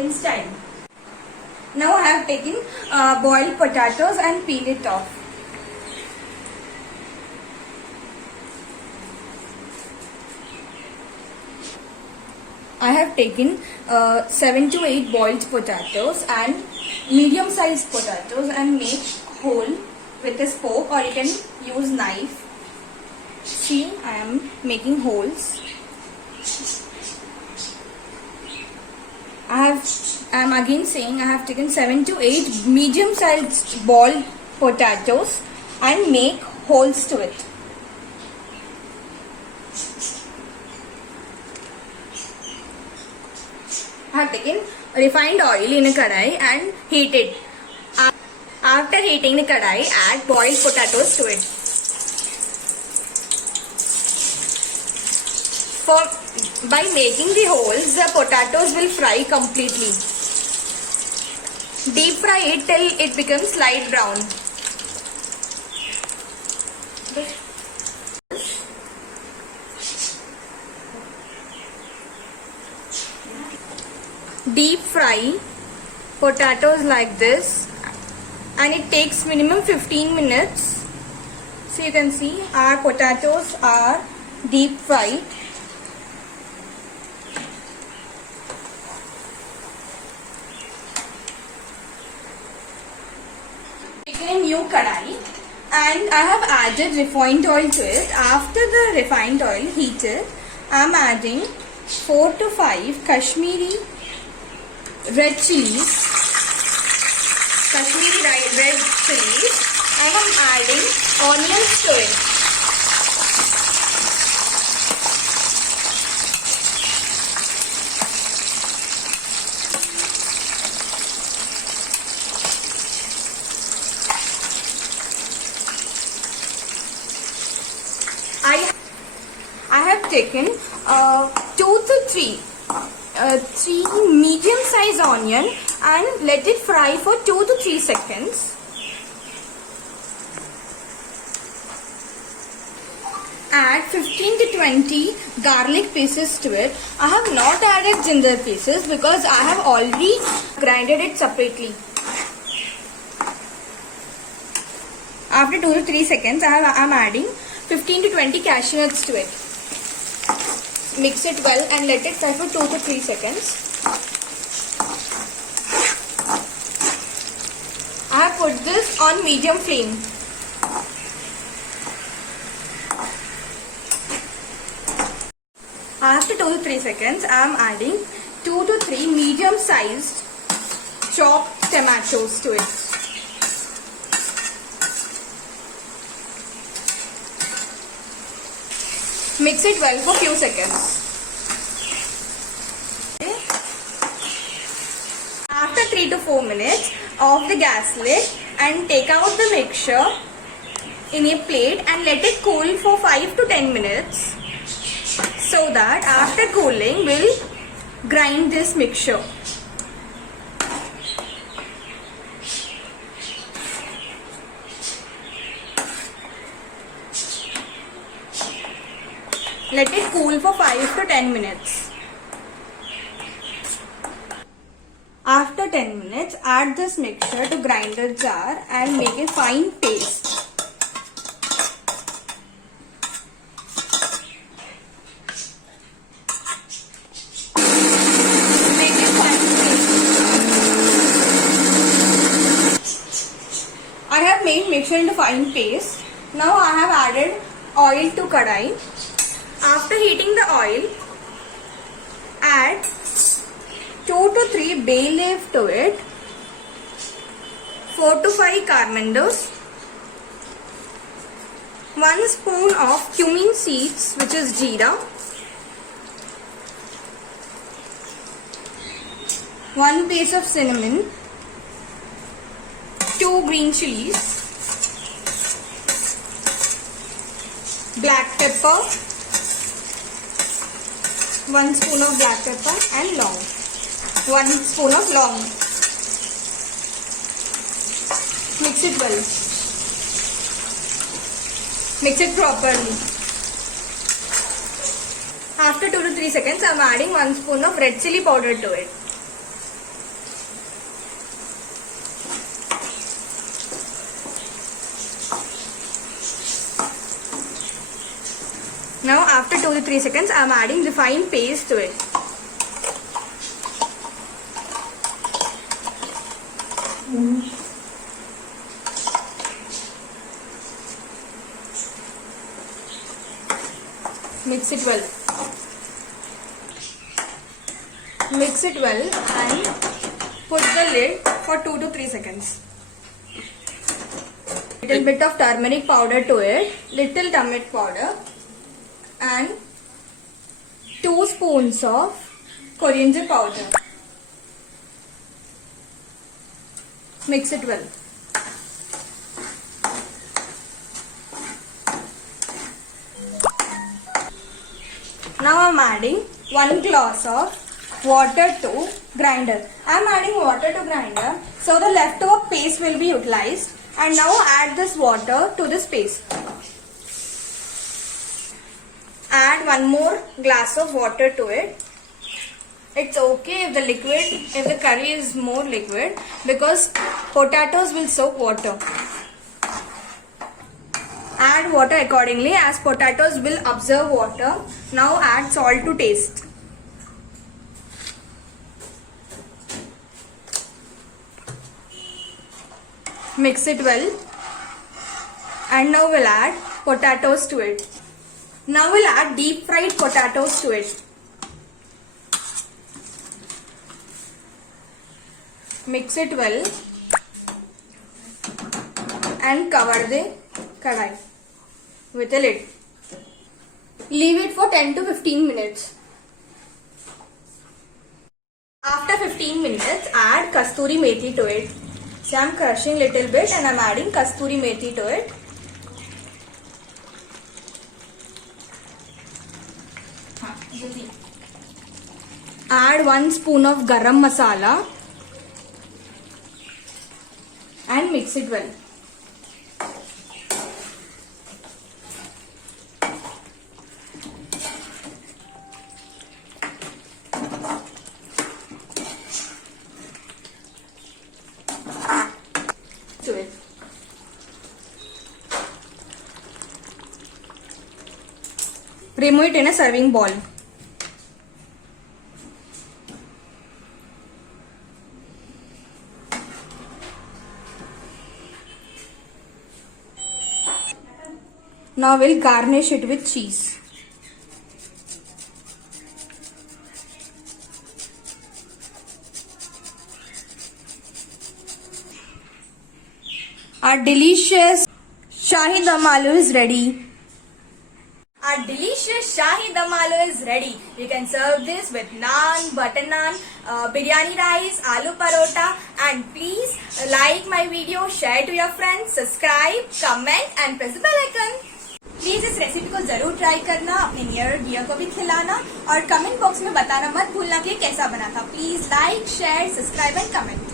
Indian style. Now I have taken boiled potatoes and peel it off. I have taken 7 to 8 boiled potatoes and medium sized potatoes and make whole with a spoke, or you can use knife. See, I am making holes. I am again saying I have taken 7 to 8 medium sized boiled potatoes and make holes to it. I have taken refined oil in a kadai and heat it. After heating the kadai, add boiled potatoes to it. By making the holes, the potatoes will fry completely. Deep fry it till it becomes light brown. Deep fry potatoes like this, and it takes minimum 15 minutes. So you can see our potatoes are deep fried. Taken a new kadai and I have added refined oil to it. After the refined oil heated, I am adding 4 to 5 Kashmiri red chilies, and I'm adding onions to it. I have taken 2 to 3 medium size onion and let it fry for 2 to 3 seconds. Add 15 to 20 garlic pieces to it. I have not added ginger pieces because I have already grinded it separately. After 2 to 3 seconds, I am adding 15 to 20 cashew nuts to it. Mix it well and let it fry for 2 to 3 seconds. I have put this on medium flame. After 2 to 3 seconds, I am adding 2 to 3 medium sized chopped tomatoes to it. Mix it well for few seconds. After 3 to 4 minutes, off the gas lid and take out the mixture in a plate and let it cool for 5 to 10 minutes, so that after cooling we'll grind this mixture. Let it cool for 5 to 10 minutes. After 10 minutes, add this mixture to grinder jar and make a fine paste. Make a fine paste. I have made mixture into fine paste. Now I have added oil to kadai. After heating the oil, add 2 to 3 bay leaf to it, 4 to 5 corianders, 1 spoon of cumin seeds, which is jeera, 1 piece of cinnamon, 2 green chilies, black pepper, 1 spoon of black pepper and 1 spoon of long. Mix it well. Mix it properly. After 2 to 3 seconds, I am adding 1 spoon of red chili powder to it. to 3 seconds. I am adding refined paste to it. Mix it well. Mix it well and put the lid for 2 to 3 seconds. Little bit of turmeric powder to it, little turmeric powder, and 2 spoons of coriander powder. Mix it well. Now I am adding 1 glass of water to grinder. I am adding water to grinder so the leftover paste will be utilized. And now add this water to this paste. Add 1 more glass of water to it. It's okay if the curry is more liquid, because potatoes will soak water. Add water accordingly as potatoes will absorb water. Now add salt to taste. Mix it well. And now we'll add potatoes to it. Now we'll add deep fried potatoes to it. Mix it well and cover the kadai with a lid. Leave it for 10 to 15 minutes. After 15 minutes, add kasturi methi to it. So I'm crushing little bit and I'm adding kasturi methi to it. Add 1 spoon of garam masala and mix it well. To it. Remove it in a serving bowl. Now we'll garnish it with cheese. Our delicious Shahi Dum Aloo is ready. Our delicious Shahi Dum Aloo is ready. You can serve this with naan, butter naan, biryani rice, aloo parota, and please like my video, share to your friends, subscribe, comment and press the bell icon. Please इस recipe को जरूर try करना, अपने near dear को भी खिलाना और comment box में बताना मत भूलना कि कैसा बना था. Please like, share, subscribe and comment.